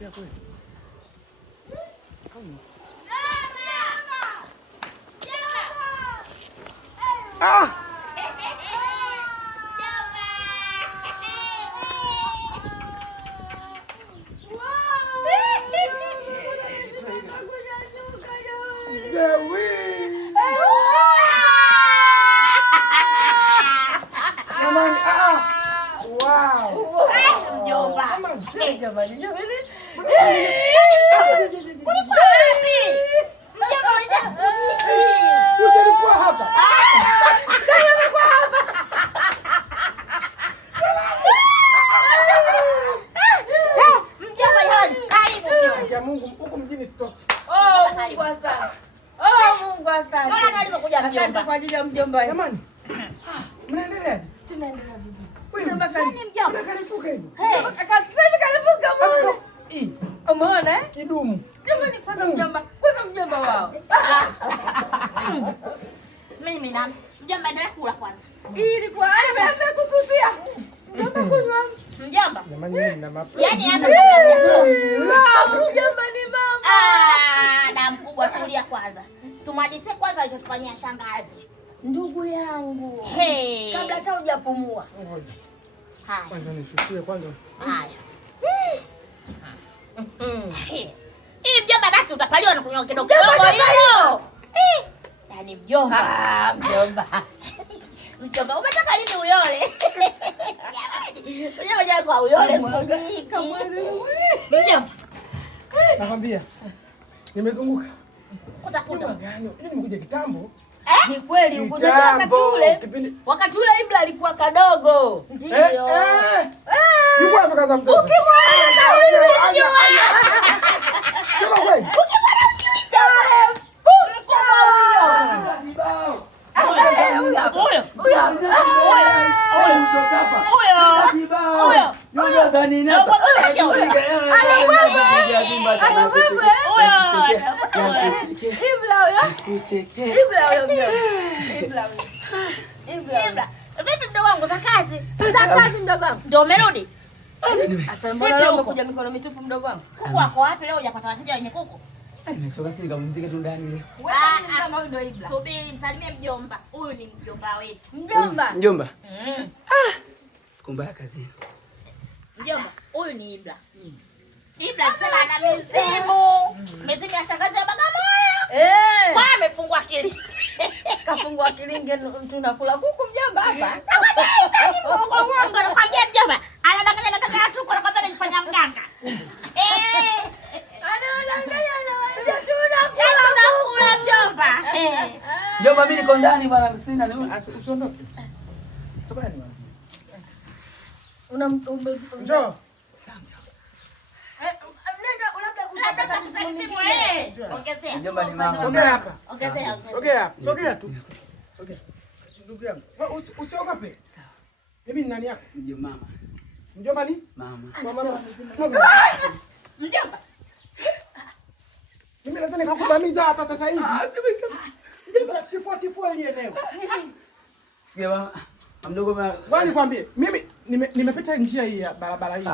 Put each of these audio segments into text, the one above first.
Unakosea kweli. Ah! Mungu huko mjini stop. Mungu asante. Mungu asante. Bwana nimekuja mjomba. Asante kwa ajili ya mjomba. Jamani. Mnaendelea? Tunaendelea vizuri. Mjomba kani mjomba. Kalifuka hivyo. Sasa hivi kalifuka muone. Umeona kidumu. Jamani kwanza mjomba. Kwanza mjomba wao. Mimi na mjomba ndio kula kwanza. Ilikuwa ameanza kususia. Mjomba kunywa. Mjomba. Jamani mimi na mapenzi. Yaani hata mjomba ni mama. Na mkubwa tulia kwanza. Tumalizie kwanza alichotufanyia shangazi. Ndugu yangu. Hey. Kabla hata hujapumua. Ngoja. Haya. Kwanza nisusie kwanza. Haya. Hii mjomba basi utapaliwa na kunywa kidogo kidogo hiyo. Yaani mjomba. Mjomba. Mjomba umetaka nini uyole? Mjomba jago kwa uyole. Mjomba. Nakwambia. Nimezunguka. Kutafuta gani? Ili nimekuja kitambo. Ni kweli unajua wakati ule Ibra alikuwa kadogo. Ndio. Yuko hapa kaza mtoto. Ukimwona wewe sema kweli. ukimwona mkiwita wewe. Vipi mdogo wangu za kazi? Za kazi mdogo wangu. Ndio umerudi? Sasa mbona leo umekuja mikono mitupu mdogo wangu? Kuku wako wapi leo hujapata wateja wenye kuku? Nimeshoka sisi kapumzike tu ndani leo. Wewe ni kama huyo ndio Ibra. Subiri msalimie mjomba. Huyu ni mjomba wetu. Mjomba. Mjomba. Siku mbaya kazi. Mjomba, huyu ni Ibra. Ibra sema ana mizimu. Mizimu ya shangazi ya Bagamoyo. Kwa amefungwa akili. Kafungwa kilinge tunakula kuku mjomba hapa. Nakwambia nakwambia mjomba. Anadanganya na kaka yake kwa sababu anafanya mganga. Tunakula mjomba. Mjomba mimi niko ndani bwana msina ni Usiondoke. Tokani bwana. Njoo. Mjomba ni mama. Sogea hapa. Ongezea. Sogea tu. Sogea. Ndugu yangu. Usiogope. Sawa. Mimi ni nani yako? Mjomba mama. Mjomba ni? Mama. Mama. Mjomba. Mimi nataka nikakubamiza hapa sasa hivi. Mjomba tifua ile eneo. Sikia mama. Mdogo mama. Kwani nikwambie, mimi nimepita njia hii ya barabara hii.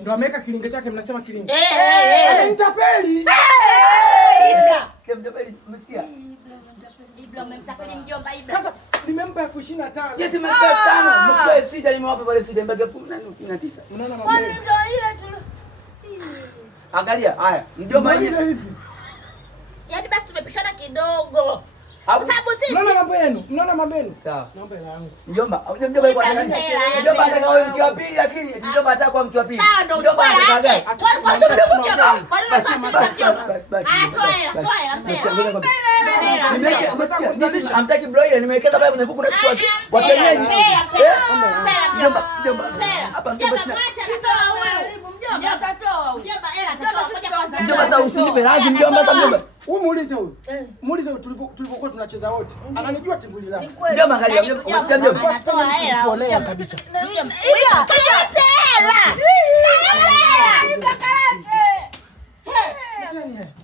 Ndio ameweka kilinge chake mnasema kilinge. Nitapeli. Ibra. Sikia mjomba umesikia? Ibra umemtapeli mjomba Ibra. Hata nimempa 25,000. Yes nimempa 5,000. Nimempa 6,000 nimewapa pale 6,000 mpaka 19. Unaona mama. Kwani ndio ile tu. Angalia haya. Mjomba hivi. Yaani basi tumepishana kidogo. Kwa sababu sisi Mnaona mambo yenu? Sawa. Naomba hela yangu. Mjomba yuko ndani. Mjomba anataka wewe mke wa pili lakini mjomba anataka kuwa mke wa pili. Sawa ndio uchukua yake. Kwa mjomba. Kwa nini unasema amtaki broiler nimewekeza pale kwenye kuku na chukua wa kienyeji. Mjomba. Hapa mjomba sina. Mjomba atatoa. Mjomba sasa usinipe radhi mjomba sasa mjomba. Muulize huyu. Muulize huyu tulipokuwa tunacheza wote. Ananijua timbuli langu. Mjomba angalia mjomba. Umesikia mjomba? Anatoa hela. Tuolea kabisa. Ibra.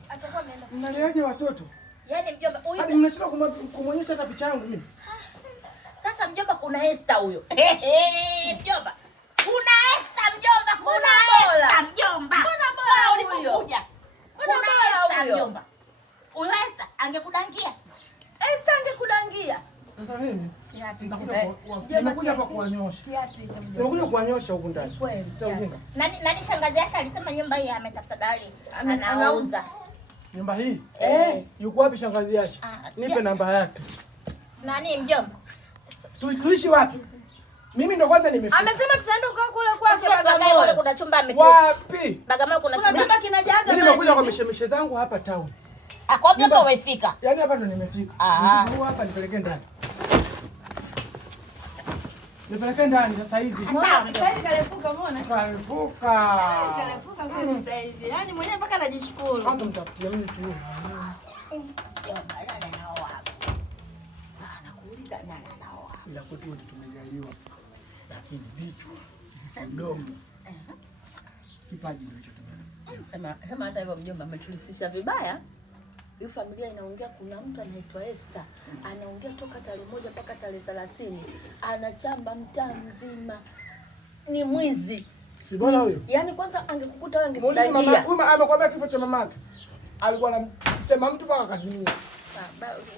Atakuwa ameenda. Mnaleaje watoto? Yaani mjomba huyu. Hadi mnachika kumwonyesha hata picha yangu mimi. Sasa mjomba kuna Esther huyo. Mjomba. Kuna Esther mjomba, kuna Esther mjomba. Mbona ulipokuja. Kuna mjomba. Huyo Esther angekudangia. Esther angekudangia. Sasa mimi nimekuja hapa kuwanyosha. Nimekuja kuwanyosha huku ndani. Kweli. Nani shangazi Asha alisema nyumba hii ametafuta dalali anauza. Nyumba hii? Yuko wapi shangazi Asha? Nipe namba yake. Nani mjomba? Tuishi wapi? Mimi ndo kwanza nimefika. Amesema tutaenda kwa kule kwake Bagamoyo. Kuna chumba ametoka. Wapi? Bagamoyo kuna chumba kinajaga. Mimi nimekuja kwa mishemishe zangu hapa town. Kwa mjomba umefika. Yaani hapa ndo nimefika. Ndio hapa nipeleke ndani. Nipeleke ndani sasa hivi. Sasa hivi kalefuka umeona? Kalefuka. Kalefuka kwa sasa hivi. Yaani mwenyewe mpaka anajishukuru. Kwanza mtafutie mimi tu. Mjomba nani nao hapo? Anakuuliza nani nao hapo? Ila kwetu tumejaliwa. Lakini vichwa mdomo. Kipaji ndio Sema hata hivyo mjomba ametulisisha vibaya. Hiyo familia inaongea kuna mtu anaitwa Esther. Anaongea toka tarehe 1 mpaka tarehe 30. Anachamba mtaa mzima. Ni mwizi. Si bora huyo? Yaani kwanza angekukuta wewe angekudangia. Mama amekwambia kifo cha mamake. Alikuwa anasema mtu mpaka kazimia.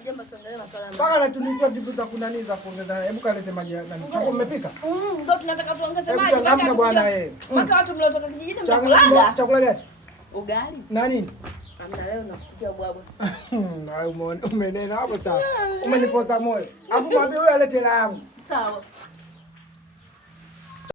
Mjomba songelea masuala ya mpaka anatumikia vitu za kunani za kuongeza. Hebu kalete maji ya nani? Chako mmepika? Ndio tunataka tuongeze maji. Changamka bwana wewe. Mpaka watu mliotoka kijijini mnakulaga. Chakula gani? Ugali. Na nini? Amna leo nakupikia bwabwa. Umenena hapo sawa. Umenipoza moyo. Alafu mwambie wewe alete hela yangu. Sawa.